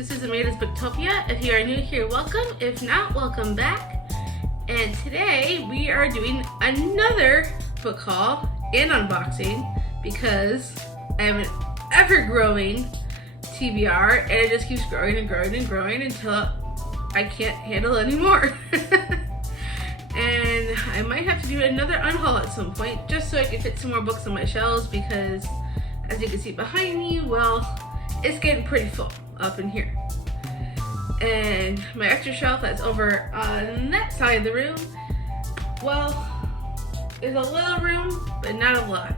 This is Amanda's Booktopia. If you are new here, welcome. If not, welcome back. And today we are doing another book haul and unboxing because I have an ever-growing TBR and it just keeps growing and growing and growing until I can't handle it anymore. And I might have to do another unhaul at some point just so I can fit some more books on my shelves because as you can see behind me, well, it's getting pretty full up in here. And my extra shelf that's over on that side of the room, well, there's a little room, but not a lot.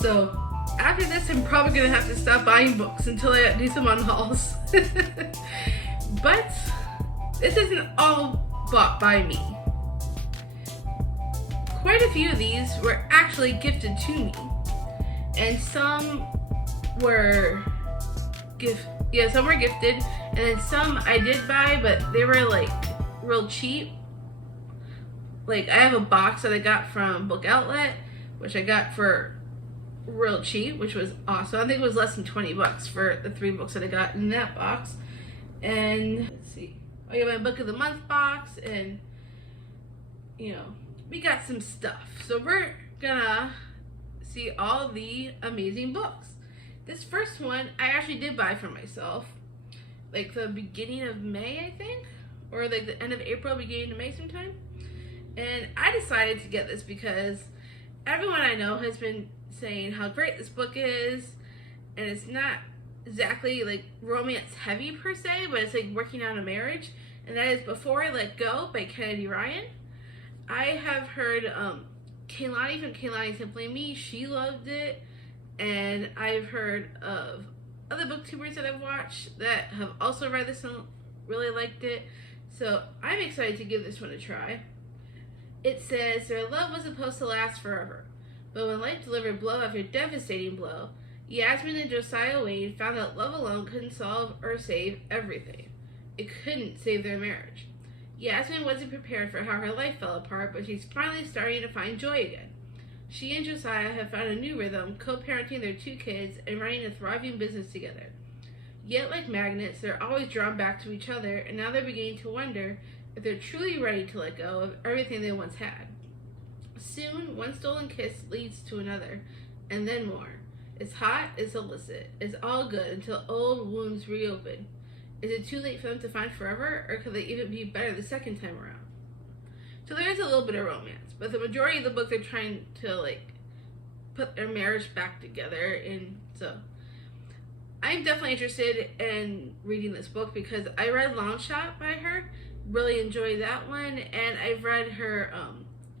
So after this, I'm probably gonna have to stop buying books until I do some unhauls. But this isn't all bought by me. Quite a few of these were actually gifted to me, and some were some were gifted, and then some I did buy, but they were like real cheap. Like I have a box that I got from Book Outlet, which I got for real cheap, which was awesome. I think it was less than 20 bucks for the 3 books that I got in that box. And let's see, I got my book of the month box, and you know, we got some stuff. So we're gonna see all the amazing books. This first one I actually did buy for myself, like the beginning of May, I think, or like the end of April, beginning of May sometime. And I decided to get this because everyone I know has been saying how great this book is, and it's not exactly like romance heavy per se, but it's like working on a marriage, and that is Before I Let Go by Kennedy Ryan. I have heard Kaylani from Kaylani Simply Me, she loved it, and I've heard of other booktubers that I've watched that have also read this and really liked it, so I'm excited to give this one a try. It says, their love was supposed to last forever, but when life delivered blow after devastating blow, Yasmin and Josiah Wade found that love alone couldn't solve or save everything. It couldn't save their marriage. Yasmin wasn't prepared for how her life fell apart, but she's finally starting to find joy again. She and Josiah have found a new rhythm, co-parenting their 2 kids and running a thriving business together. Yet like magnets, they're always drawn back to each other, and now they're beginning to wonder if they're truly ready to let go of everything they once had. Soon, one stolen kiss leads to another, and then more. It's hot, it's illicit, it's all good until old wounds reopen. Is it too late for them to find forever, or could they even be better the second time around? So there is a little bit of romance, but the majority of the book they're trying to like put their marriage back together, and so I'm definitely interested in reading this book because I read Long Shot by her, really enjoyed that one, and I've read her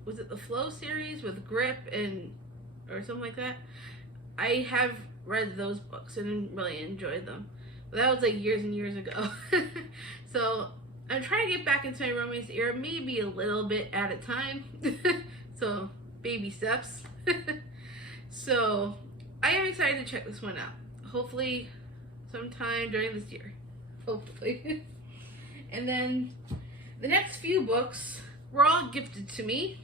was it the Flow series with Grip and or something like that. I have read those books and really enjoyed them. But that was like years and years ago. So I'm trying to get back into my romance era, maybe a little bit at a time. So baby steps. So I am excited to check this one out. Hopefully sometime during this year. Hopefully. And then the next few books were all gifted to me.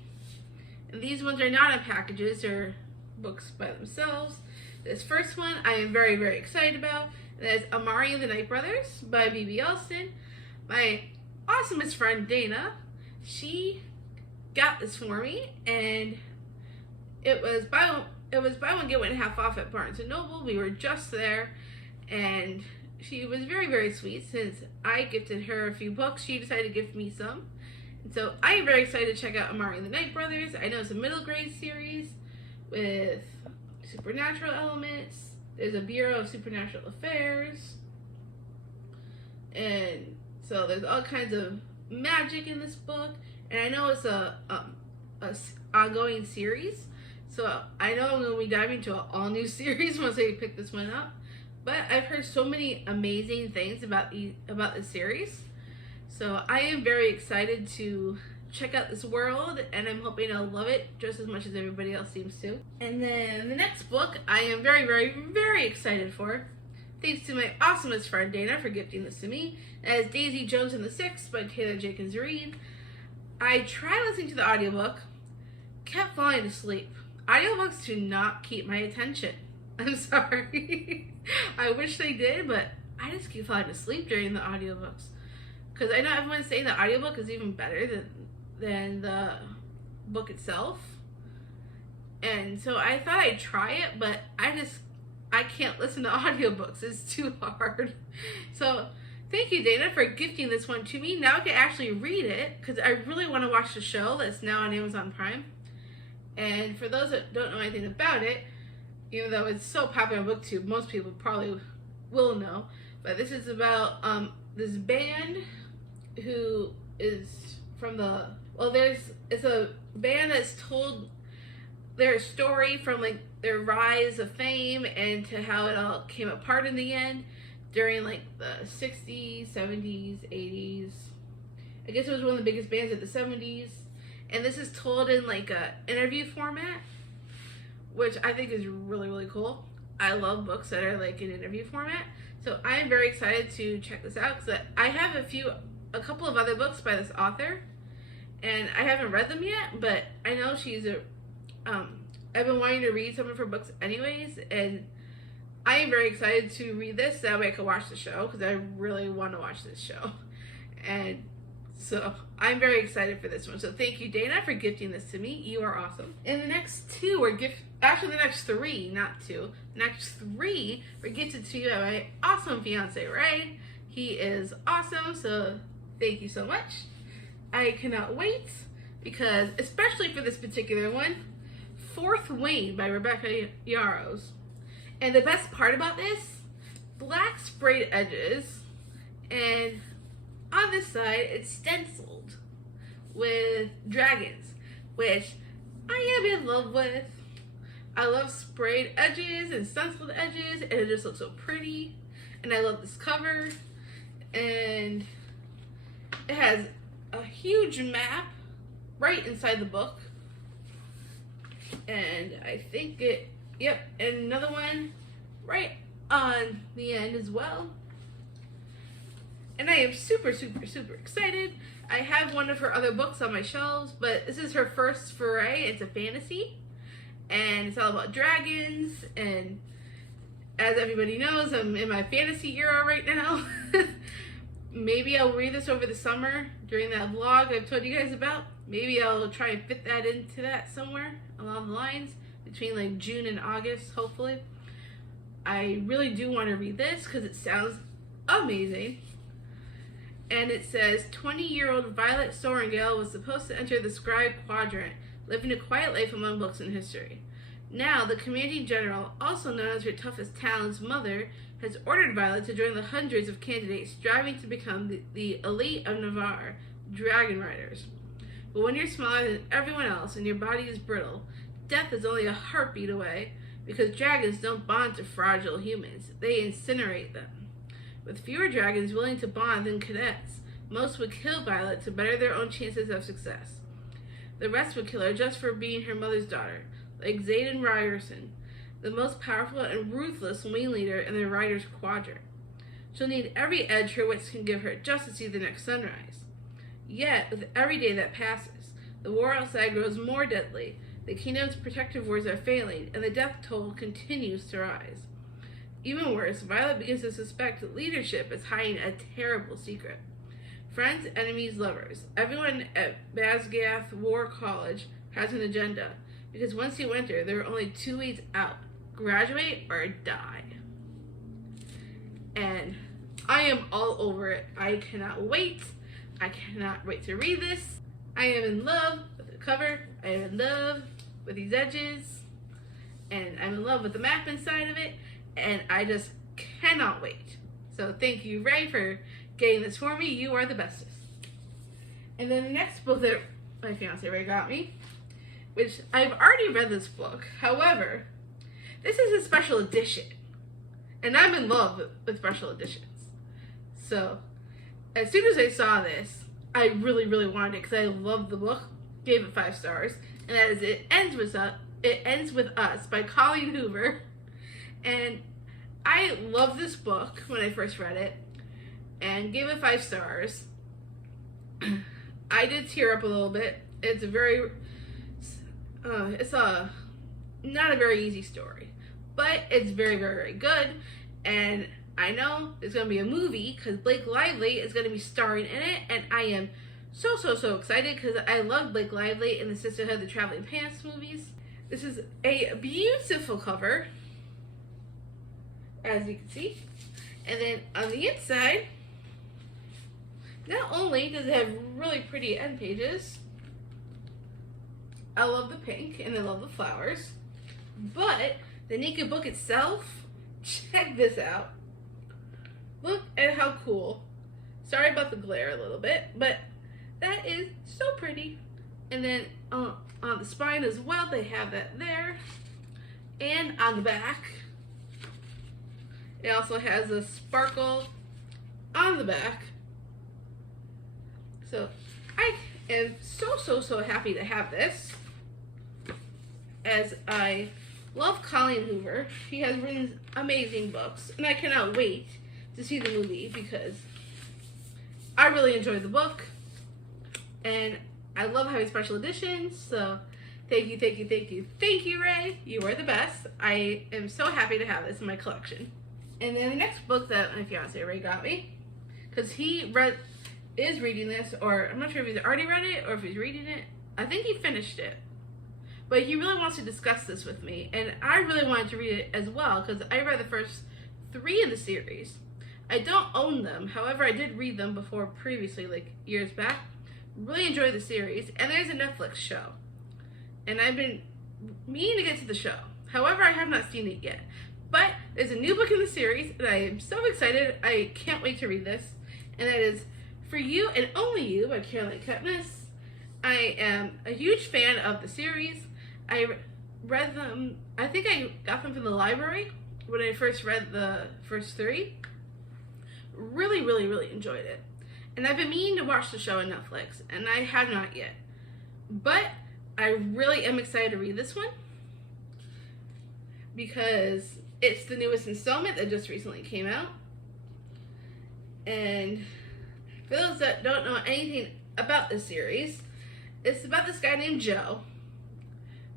And these ones are not in packages, they're books by themselves. This first one I am very, very excited about. That is Amari and the Night Brothers by B.B. Elston. My awesomest friend Dana, she got this for me, and it was buy one get one half off at Barnes & Noble. We were just there, and she was very, very sweet. Since I gifted her a few books, she decided to gift me some. And so I am very excited to check out Amari and the Night Brothers. I know it's a middle grade series with supernatural elements. There's a Bureau of Supernatural Affairs, and so there's all kinds of magic in this book. And I know it's a ongoing series, so I know I'm going to be diving into an all new series once I pick this one up. But I've heard so many amazing things about this series, so I am very excited to check out this world, and I'm hoping I'll love it just as much as everybody else seems to. And then the next book I am very, very, very excited for, thanks to my awesomest friend Dana for gifting this to me. That is Daisy Jones and the Six by Taylor Jenkins Reid. I tried listening to the audiobook, kept falling asleep. Audiobooks do not keep my attention. I'm sorry. I wish they did, but I just keep falling asleep during the audiobooks. Because I know everyone's saying the audiobook is even better than the book itself. And so I thought I'd try it, but I can't listen to audiobooks. It's too hard. So thank you, Dana, for gifting this one to me. Now I can actually read it because I really want to watch the show that's now on Amazon Prime. And for those that don't know anything about it, even though it's so popular on BookTube, most people probably will know. But this is about this band who is from the, well, it's a band that's told their story from like their rise of fame and to how it all came apart in the end during like the 60s, 70s, 80s. I guess it was one of the biggest bands of the 70s. And this is told in like a interview format, which I think is really, really cool. I love books that are like in interview format. So I am very excited to check this out because I have a couple of other books by this author, and I haven't read them yet, but I know she's I've been wanting to read some of her books anyways, and I am very excited to read this. That way I can watch the show because I really want to watch this show. And so I'm very excited for this one. So thank you, Dana, for gifting this to me. You are awesome. And the next two were actually the next three, not two. The next three were gifted to you by my awesome fiance, Ray. He is awesome, so thank you so much. I cannot wait because, especially for this particular one, Fourth Wing by Rebecca Yarros. And the best part about this, black sprayed edges, and on this side it's stenciled with dragons, which I am in love with. I love sprayed edges and stenciled edges, and it just looks so pretty. And I love this cover, and it has a huge map right inside the book. And I think yep, and another one right on the end as well. And I am super, super, super excited. I have one of her other books on my shelves, but this is her first foray. It's a fantasy, and it's all about dragons. And as everybody knows, I'm in my fantasy era right now. Maybe I'll read this over the summer during that vlog I've told you guys about. Maybe I'll try and fit that into that somewhere along the lines between like June and August, hopefully. I really do want to read this because it sounds amazing. And it says, 20-year-old Violet Sorrengail was supposed to enter the Scribe Quadrant, living a quiet life among books and history. Now, the commanding general, also known as her toughest talent's mother, has ordered Violet to join the hundreds of candidates striving to become the elite of Navarre, dragon riders. But when you're smaller than everyone else and your body is brittle, death is only a heartbeat away, because dragons don't bond to fragile humans, they incinerate them. With fewer dragons willing to bond than cadets, most would kill Violet to better their own chances of success. The rest would kill her just for being her mother's daughter, like Xaden Ryerson, the most powerful and ruthless wing leader in the Riders' Quadrant. She'll need every edge her wits can give her just to see the next sunrise. Yet, with every day that passes, the war outside grows more deadly, the kingdom's protective wards are failing, and the death toll continues to rise. Even worse, Violet begins to suspect that leadership is hiding a terrible secret. Friends, enemies, lovers, everyone at Basgath War College has an agenda, because once you enter, there are only 2 ways out: graduate or die. And I am all over it. I cannot wait. I cannot wait to read this. I am in love with the cover. I am in love with these edges. And I'm in love with the map inside of it. And I just cannot wait. So thank you, Ray, for getting this for me. You are the bestest. And then the next book that my fiance Ray got me, which I've already read this book. However, this is a special edition. And I'm in love with special editions. So as soon as I saw this, I really, really wanted it because I loved the book. Gave it 5 stars. And that is It Ends With Us by Colleen Hoover. And I loved this book when I first read it and gave it 5 stars. I did tear up a little bit. It's not a very easy story, but it's very, very, very good. And I know there's going to be a movie because Blake Lively is going to be starring in it, and I am so excited because I love Blake Lively in the Sisterhood of the Traveling Pants movies. This is a beautiful cover, as you can see. And then on the inside, not only does it have really pretty end pages, I love the pink and I love the flowers, but the naked book itself, check this out. Look at how cool. Sorry about the glare a little bit, but that is so pretty. And then on the spine as well, they have that there. And on the back, it also has a sparkle on the back. So I am so happy to have this, as I love Colleen Hoover. She has written amazing books, and I cannot wait to see the movie because I really enjoyed the book, and I love having special editions. So thank you, Ray. You are the best. I am so happy to have this in my collection. And then the next book that my fiance Ray got me, because he is reading this, or I'm not sure if he's already read it or if he's reading it. I think he finished it, but he really wants to discuss this with me, and I really wanted to read it as well because I read the first 3 in the series. I don't own them, however I did read them before previously, like years back. Really enjoyed the series, and there's a Netflix show, and I've been meaning to get to the show. However, I have not seen it yet. But there's a new book in the series, and I am so excited. I can't wait to read this. And that is For You and Only You by Caroline Kepnes. I am a huge fan of the series. I read them, I think I got them from the library when I first read the first 3. Really enjoyed it. And I've been meaning to watch the show on Netflix, and I have not yet. But I really am excited to read this one because it's the newest installment that just recently came out. And for those that don't know anything about this series, it's about this guy named Joe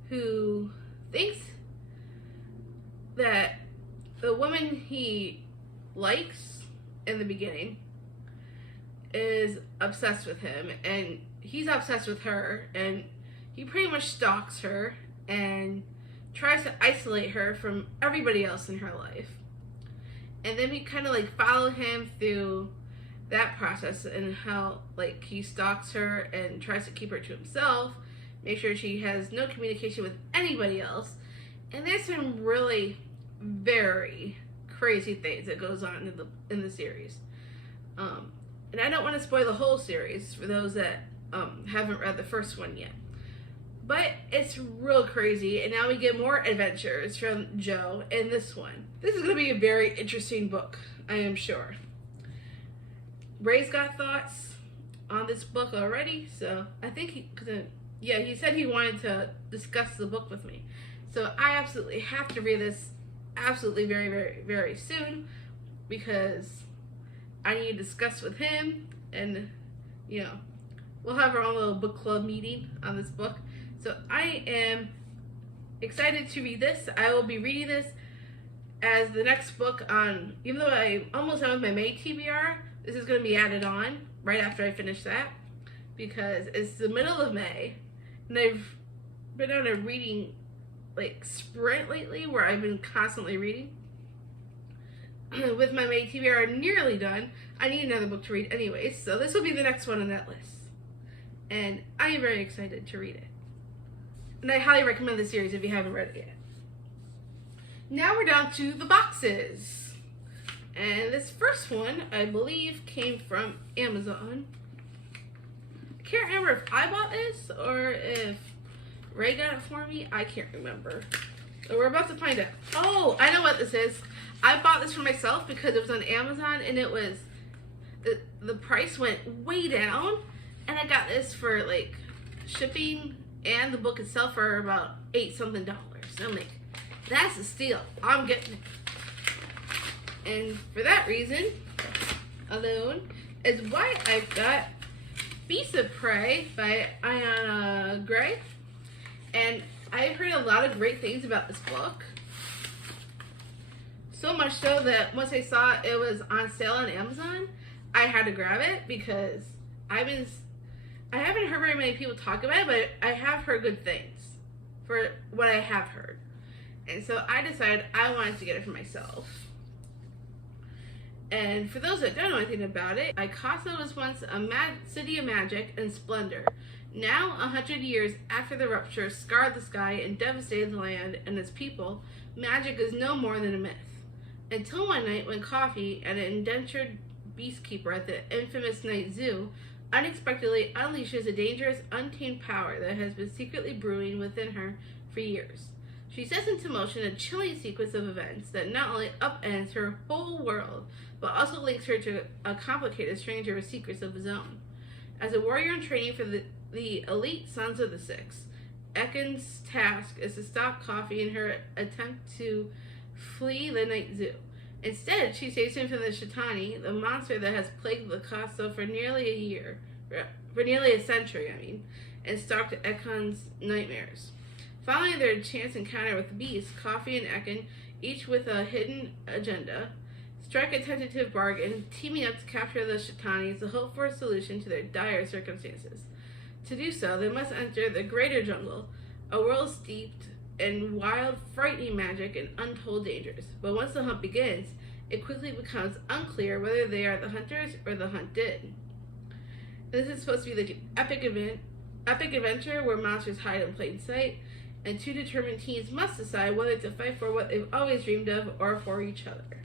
who thinks that the woman he likes in the beginning is obsessed with him, and he's obsessed with her, and he pretty much stalks her and tries to isolate her from everybody else in her life. And then we kind of like follow him through that process and how like he stalks her and tries to keep her to himself, make sure she has no communication with anybody else. And there's some really very crazy things that goes on in the series. And I don't want to spoil the whole series for those that haven't read the first one yet. But it's real crazy, and now we get more adventures from Joe in this one. This is going to be a very interesting book, I am sure. Ray's got thoughts on this book already, so I think he said he wanted to discuss the book with me. So I absolutely have to read this absolutely very soon because I need to discuss with him, and you know, we'll have our own little book club meeting on this book. So I am excited to read this. I will be reading this as the next book on, even though I'm almost done with my May TBR, this is going to be added on right after I finish that because it's the middle of May, and I've been on a reading like sprint lately where I've been constantly reading. With my May TBR nearly done, I need another book to read anyways, so this will be the next one on that list. And I am very excited to read it. And I highly recommend the series if you haven't read it yet. Now we're down to the boxes. And this first one, I believe, came from Amazon. I can't remember if I bought this or if Ray got it for me. I can't remember. So we're about to find out. Oh, I know what this is. I bought this for myself because it was on Amazon, and it was, the price went way down. And I got this for like shipping and the book itself for about $8-something. So I'm like, that's a steal. I'm getting it. And for that reason alone is why I've got Beasts of Prey by Ayana Gray. And I've heard a lot of great things about this book. So much so that once I saw it was on sale on Amazon, I had to grab it because I haven't heard very many people talk about it, but I have heard good things for what I have heard. And so I decided I wanted to get it for myself. And for those that don't know anything about it, Icosa was once a city of magic and splendor. Now, 100 years after the rupture scarred the sky and devastated the land and its people, magic is no more than a myth. Until one night when Coffee, an indentured beastkeeper at the infamous Night Zoo, unexpectedly unleashes a dangerous, untamed power that has been secretly brewing within her for years. She sets into motion a chilling sequence of events that not only upends her whole world, but also links her to a complicated stranger with secrets of his own. As a warrior in training for the elite Sons of the Six, Ekken's task is to stop Coffee in her attempt to flee the Night Zoo. Instead, she saves him from the Shitani, the monster that has plagued the castle for nearly a century, and stalked Ekken's nightmares. Following their chance encounter with the beast, Coffee and Ekken, each with a hidden agenda, strike a tentative bargain, teaming up to capture the Shitanis to hope for a solution to their dire circumstances. To do so, they must enter the Greater Jungle, a world steeped in wild, frightening magic and untold dangers. But once the hunt begins, it quickly becomes unclear whether they are the hunters or the hunted. This is supposed to be like an epic adventure where monsters hide in plain sight, and two determined teens must decide whether to fight for what they've always dreamed of or for each other.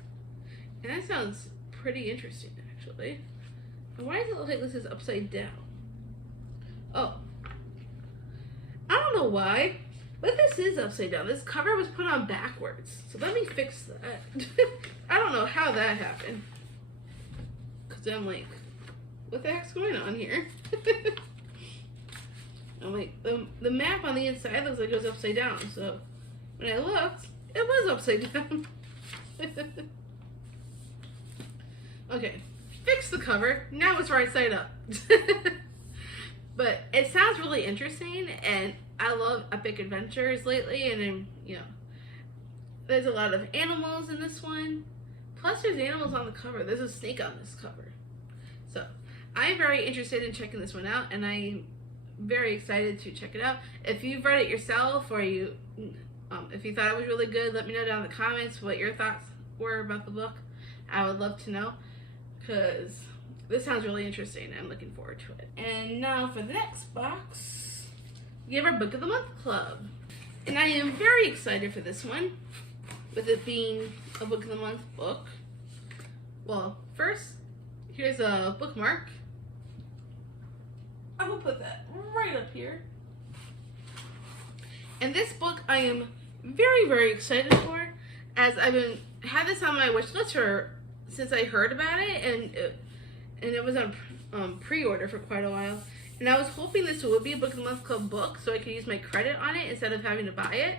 And that sounds pretty interesting, actually. And why does it look like this is upside down? Oh. I don't know why, but this is upside down. This cover was put on backwards. So let me fix that. I don't know how that happened. Because I'm like, what the heck's going on here? I'm like, the map on the inside looks like it was upside down. So when I looked, it was upside down. Okay, fix the cover. Now it's right side up. But it sounds really interesting, and I love epic adventures lately, and there's a lot of animals in this one. Plus there's animals on the cover. There's a snake on this cover. So I'm very interested in checking this one out, and I'm very excited to check it out. If you've read it yourself, or if you thought it was really good, let me know down in the comments what your thoughts were about the book. I would love to know, because this sounds really interesting. I'm looking forward to it. And now for the next box, we have our Book of the Month Club. And I am very excited for this one, with it being a Book of the Month book. Well, first, here's a bookmark. I'm gonna put that right up here. And this book I am very, very excited for, as I've had this on my wish list since I heard about it, and it was on pre-order for quite a while. And I was hoping this would be a Book of the Month Club book, so I could use my credit on it instead of having to buy it.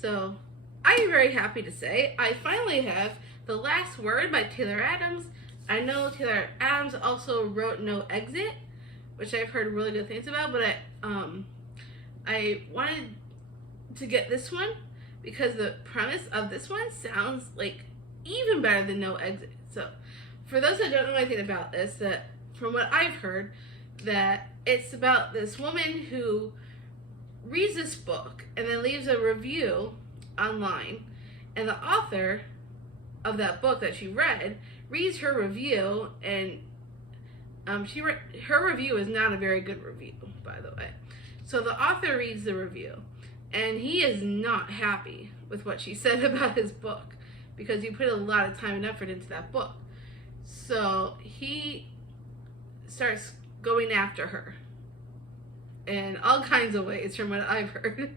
So I am very happy to say I finally have The Last Word by Taylor Adams. I know Taylor Adams also wrote No Exit, which I've heard really good things about, but I wanted to get this one because the premise of this one sounds like even better than No Exit. So for those that don't know anything about this, that from what I've heard, that it's about this woman who reads this book and then leaves a review online, and the author of that book that she read reads her review, and her review is not a very good review, by the way. So the author reads the review, and he is not happy with what she said about his book, because he put a lot of time and effort into that book. So he starts going after her in all kinds of ways, from what I've heard.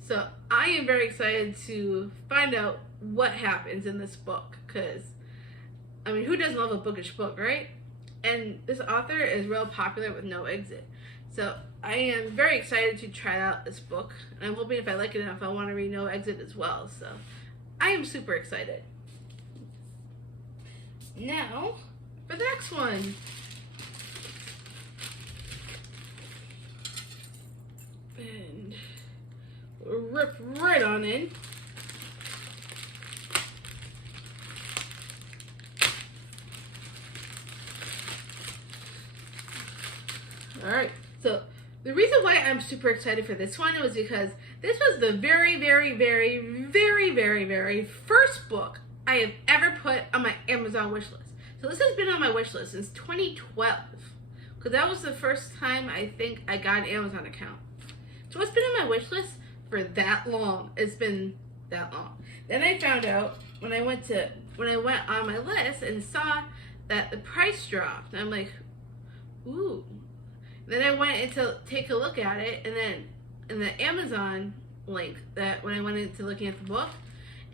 So I am very excited to find out what happens in this book, because who doesn't love a bookish book, right? And this author is real popular with No Exit. So I am very excited to try out this book, and I'm hoping if I like it enough, I want to read No Exit as well. So I am super excited. Now for the next one. And we'll rip right on in. Alright, so the reason why I'm super excited for this one was because this was the very, very, very, very, very, very first book I have ever put on my Amazon wish list. So this has been on my wish list since 2012. Because that was the first time I think I got an Amazon account. So it's been on my wish list for that long. It's been that long. Then I found out when I went on my list and saw that the price dropped. I'm like, ooh. Then I went in to take a look at it, and then in the Amazon link that when I went into looking at the book,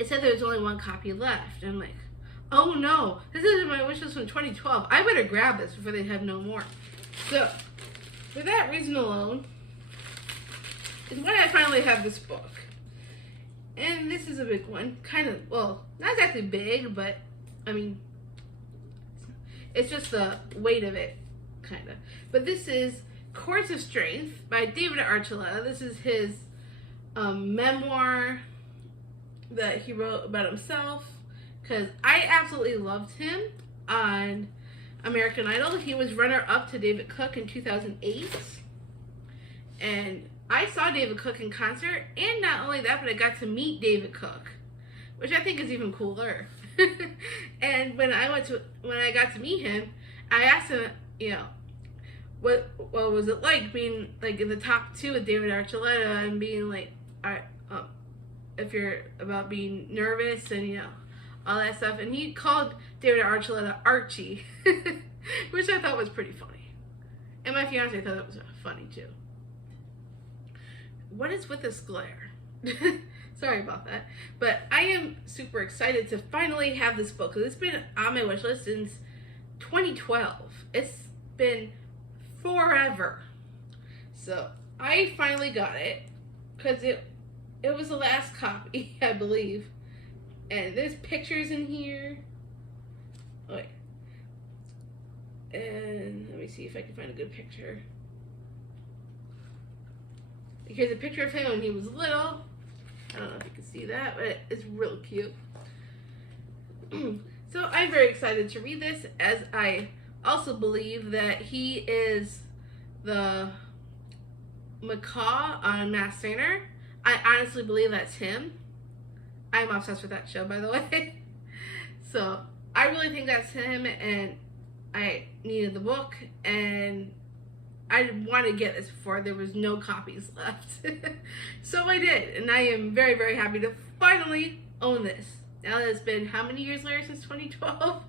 it said there was only one copy left. And I'm like, oh no, this is my wish list from 2012. I better grab this before they have no more. So, for that reason alone, is why I finally have this book. And this is a big one. Kind of, well, not exactly big, but, I mean, it's just the weight of it, kind of. But this is Chords of Strength by David Archuleta. This is his memoir that he wrote about himself, because I absolutely loved him on American Idol. He was runner-up to David Cook in 2008, and I saw David Cook in concert, and not only that, but I got to meet David Cook, which I think is even cooler. And when I got to meet him, I asked him, you know, what was it like being like in the top 2 with David Archuleta, and being like, if you're about being nervous and, you know, all that stuff. And he called David Archuleta Archie, which I thought was pretty funny. And my fiance thought it was funny too. What is with this glare? Sorry about that. But I am super excited to finally have this book, because it's been on my wish list since 2012. It's been forever. So I finally got it, because it was the last copy, I believe. And there's pictures in here. Oh, wait. And let me see if I can find a good picture. Here's a picture of him when he was little. I don't know if you can see that, but it's real cute. So I'm very excited to read this, as I also believe that he is the macaw on Masked Singer. I honestly believe that's him. I'm obsessed with that show, by the way. So I really think that's him, and I needed the book, and I wanted to get this before there was no copies left. So I did, and I am very, very happy to finally own this. Now that it's been how many years later since 2012?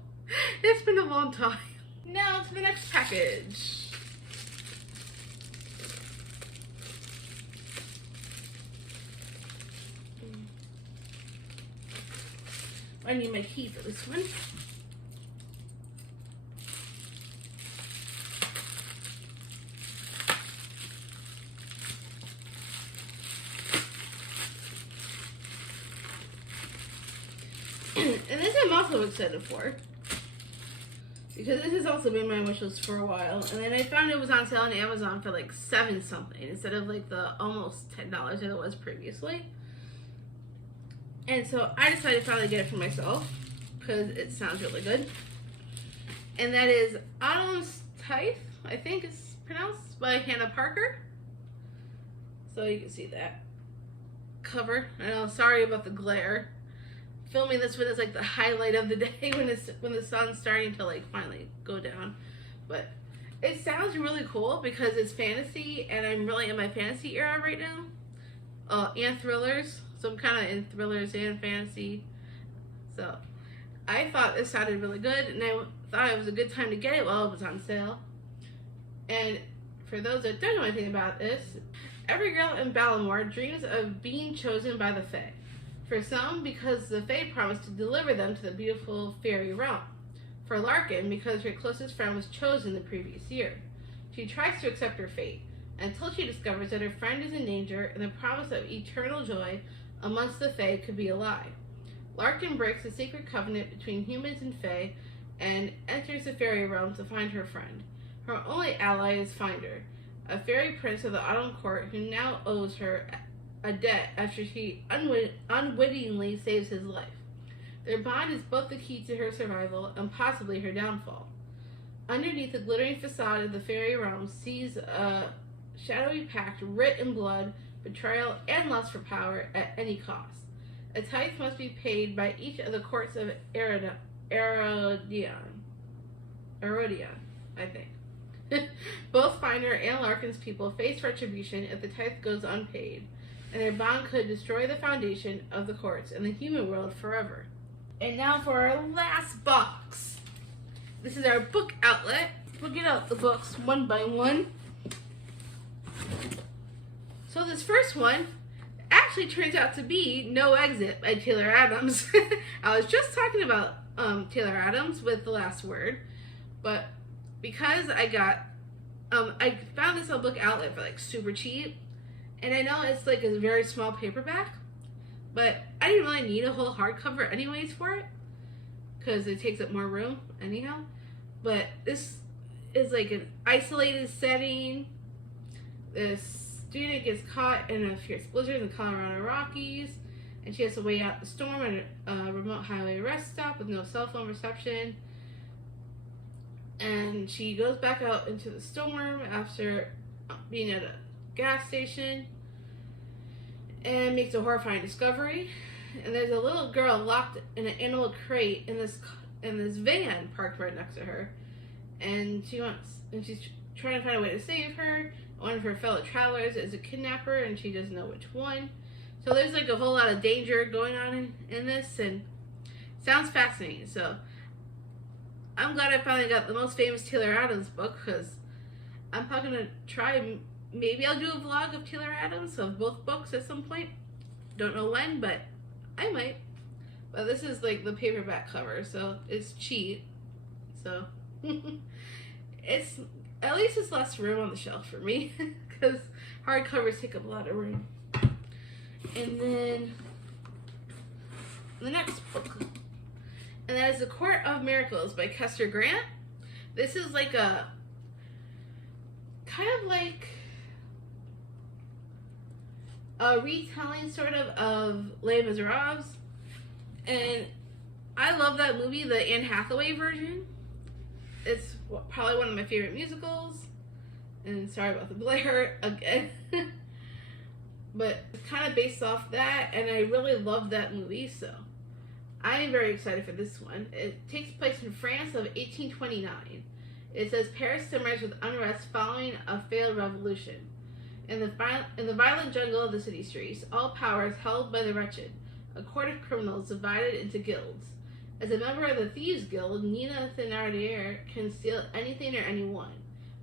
It's been a long time. Now to the next package. I need my key for this one. And this I'm also excited for, because this has also been my wish list for a while. And then I found it was on sale on Amazon for like $7 something instead of like the almost $10 that it was previously. And so I decided to finally get it for myself, because it sounds really good. And that is Autumn's Tithe, I think it's pronounced, by Hannah Parker. So you can see that cover. I know, sorry about the glare. Filming this one is like the highlight of the day when the sun's starting to like finally go down. But it sounds really cool because it's fantasy, and I'm really in my fantasy era right now. And thrillers. So I'm kind of in thrillers and fantasy. So I thought this sounded really good, and I thought it was a good time to get it while it was on sale. And for those that don't know anything about this, every girl in Balamore dreams of being chosen by the Fae. For some, because the Fae promised to deliver them to the beautiful fairy realm. For Larkin, because her closest friend was chosen the previous year. She tries to accept her fate, until she discovers that her friend is in danger, and the promise of eternal joy amongst the Fae could be a lie. Larkin breaks the sacred covenant between humans and Fae, and enters the fairy realm to find her friend. Her only ally is Finder, a fairy prince of the Autumn Court who now owes her a debt after she unwittingly saves his life. Their bond is both the key to her survival and possibly her downfall. underneath the glittering facade of the fairy realm sees a shadowy pact writ in blood, betrayal, and lust for power at any cost. A tithe must be paid by each of the courts of Erodion, I think. Both Finder and Larkin's people face retribution if the tithe goes unpaid, and their bond could destroy the foundation of the courts and the human world forever. And now for our last box. This is our book outlet. We'll get out the books one by one. So this first one actually turns out to be No Exit by Taylor Adams. I was just talking about Taylor Adams with The Last Word, but because I found this on Book Outlet for like super cheap, and I know it's like a very small paperback, but I didn't really need a whole hardcover anyways for it, because it takes up more room anyhow. But this is like an isolated setting. This student gets caught in a fierce blizzard in the Colorado Rockies, and she has to wait out the storm at a remote highway rest stop with no cell phone reception. And she goes back out into the storm after being at a gas station and makes a horrifying discovery. And there's a little girl locked in an animal crate in this van parked right next to her, and she's trying to find a way to save her. One of her fellow travelers is a kidnapper, and she doesn't know which one. So there's like a whole lot of danger going on in this, and it sounds fascinating. So I'm glad I finally got the most famous Taylor Adams book, because I'm probably gonna try. Maybe I'll do a vlog of Taylor Adams of both books at some point. Don't know when, but I might. But this is like the paperback cover, so it's cheap. So it's at least it's less room on the shelf for me, because hardcovers take up a lot of room. And then the next book, and that is The Court of Miracles by Kester Grant. This is like a kind of like a retelling sort of Les Miserables, and I love that movie, the Anne Hathaway version. It's probably one of my favorite musicals, and sorry about the glare again. But it's kind of based off that, and I really love that movie, so I am very excited for this one. It takes place in France of 1829. It says Paris simmers with unrest following a failed revolution. In the violent jungle of the city streets, all power is held by the wretched, a court of criminals divided into guilds. As a member of the Thieves Guild, Nina Thénardier can steal anything or anyone.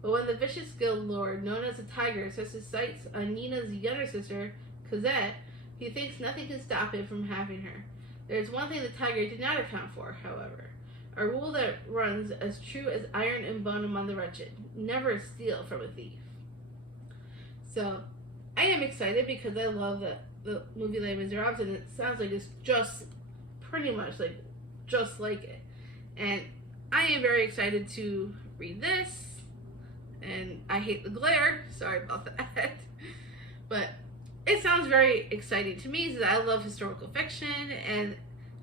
But when the vicious guild lord, known as the Tiger, sets his sights on Nina's younger sister, Cosette, he thinks nothing can stop him from having her. There is one thing the Tiger did not account for, however. A rule that runs as true as iron and bone among the wretched. Never steal from a thief. So, I am excited because I love the movie Les Miserables, and it sounds like it's just pretty much like just like it. And I am very excited to read this. And I hate the glare. Sorry about that. But it sounds very exciting to me, because I love historical fiction and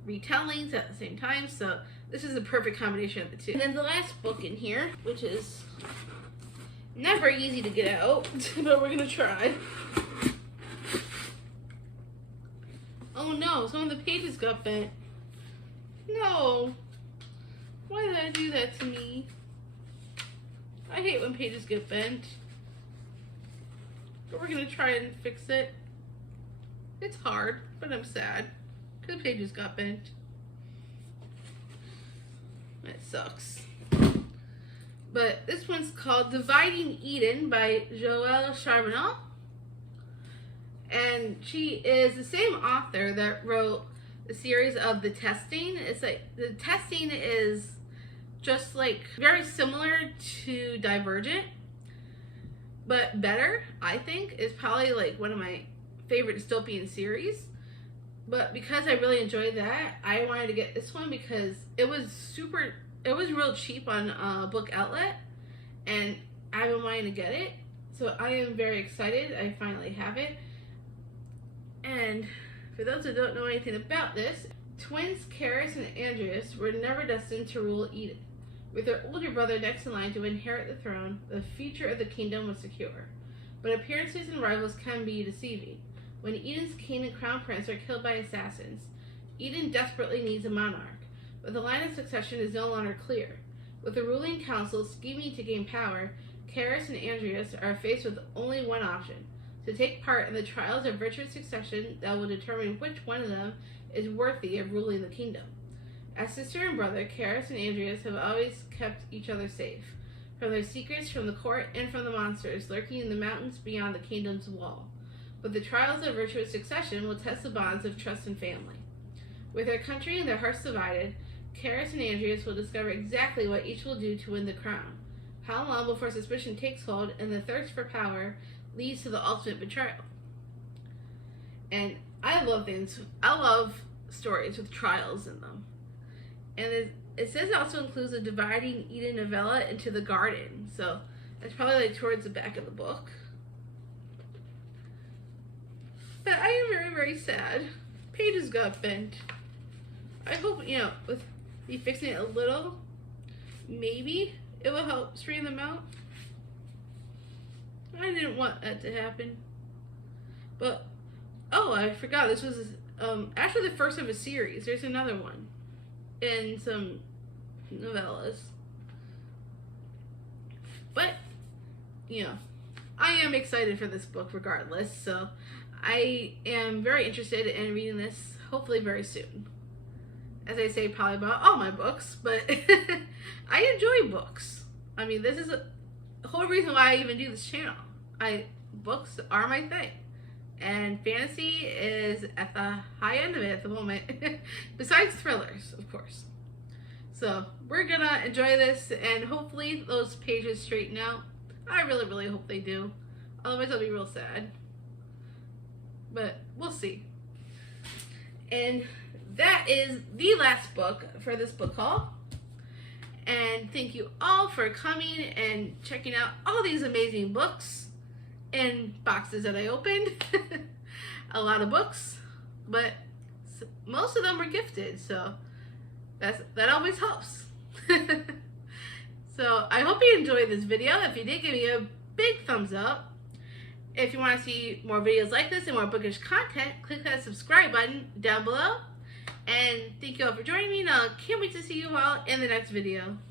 retellings at the same time. So this is a perfect combination of the two. And then the last book in here, which is never easy to get out, but we're gonna try. Oh no, some of the pages got bent. No. Why did I do that to me? I hate when pages get bent. But we're gonna try and fix it. It's hard, but I'm sad, because the pages got bent. That sucks. But this one's called Dividing Eden by Joelle Charbonneau. And she is the same author that wrote the series of The Testing. It's like, The Testing is just like very similar to Divergent, but better, I think. Is probably like one of my favorite dystopian series. But because I really enjoyed that, I wanted to get this one because it was real cheap on Book Outlet, and I've been wanting to get it. So I am very excited. I finally have it. And for those who don't know anything about this, twins Karis and Andreas were never destined to rule Eden. With their older brother next in line to inherit the throne, the future of the kingdom was secure. But appearances and rivals can be deceiving. When Eden's king and crown prince are killed by assassins, Eden desperately needs a monarch, but the line of succession is no longer clear. With the ruling council scheming to gain power, Caris and Andreas are faced with only one option: to take part in the trials of virtuous succession that will determine which one of them is worthy of ruling the kingdom. As sister and brother, Caris and Andreas have always kept each other safe, from their secrets from the court and from the monsters lurking in the mountains beyond the kingdom's wall. But the trials of virtuous succession will test the bonds of trust and family. With their country and their hearts divided, Caris and Andreas will discover exactly what each will do to win the crown. How long before suspicion takes hold and the thirst for power leads to the ultimate betrayal? And I love stories with trials in them. And it says it also includes a dividing Eden novella into the garden. So that's probably like towards the back of the book. But I am very, very sad. Pages got bent. I hope, with me fixing it a little, maybe it will help straighten them out. I didn't want that to happen. But, oh, I forgot. This was actually the first of a series. There's another one in some novellas. But, I am excited for this book regardless. So, I am very interested in reading this, hopefully very soon. As I say, probably about all my books, but I enjoy books. I mean, this is the whole reason why I even do this channel. Books are my thing. And fantasy is at the high end of it at the moment. Besides thrillers, of course. So, we're gonna enjoy this, and hopefully those pages straighten out. I really, really hope they do. Otherwise, I'll be real sad. But we'll see. And that is the last book for this book haul. And thank you all for coming and checking out all these amazing books and boxes that I opened. A lot of books, but most of them were gifted, so that always helps. So I hope you enjoyed this video. If you did, give me a big thumbs up. If you want to see more videos like this and more bookish content, click that subscribe button down below. And thank you all for joining me, and I can't wait to see you all in the next video.